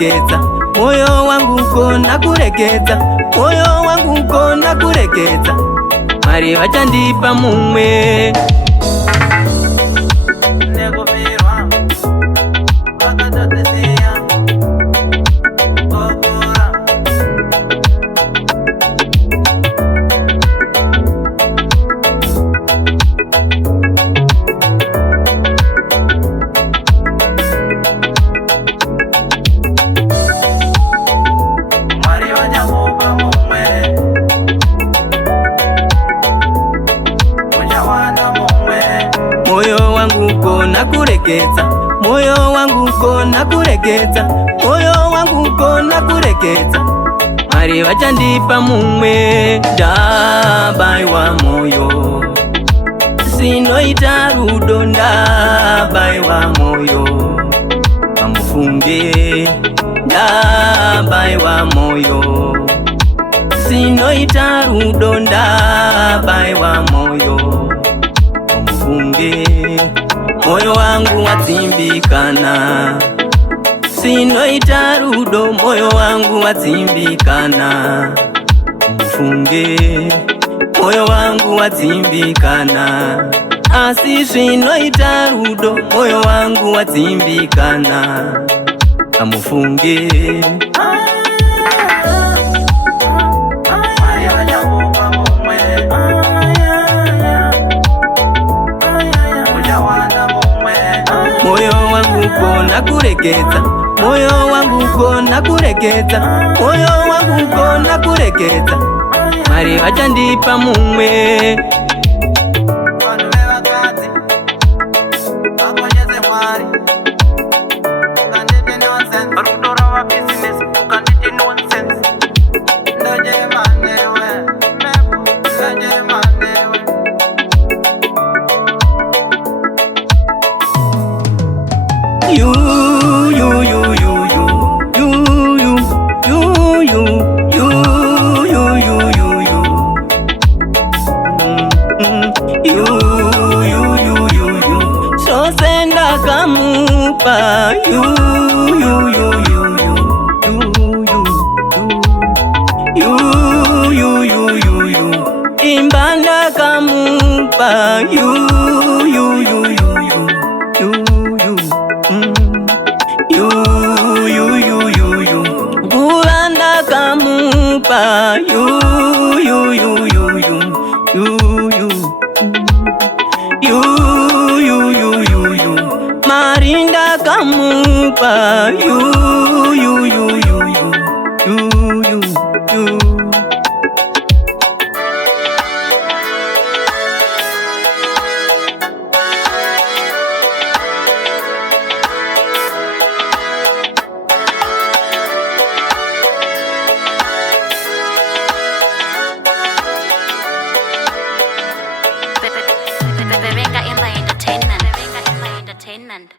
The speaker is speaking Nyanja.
kurekeza, moyo wangu uko na kurekeza, moyo wangu uko na kurekeza, mari wachandipa mumwe. Moyo wangu uko na kurekeza, moyo wangu uko na kurekeza, moyo wangu uko na kurekeza, mari wachandipa mumwe. Ndabai wa moyo sinoita rudo, ndabai wa moyo bamufunge, ndabai wa moyo sinoita rudo, ndabai wa moyo bamufunge. Moyo wangu watimbikana, sinoita rudo, moyo wangu watimbikana, bamufunge. Moyo wangu watimbikana, asi sinoita rudo, moyo wangu watimbikana, bamufunge. Moyo wangu uko na kurekeza, moyo wangu uko na kurekeza, moyo wangu uko na kurekeza, mari wachandipa mumwe. You so senda kamupa, you imbanda kamupa, you Gulanda kamupa, you Marinda kamupa, you Venga in the entertainment.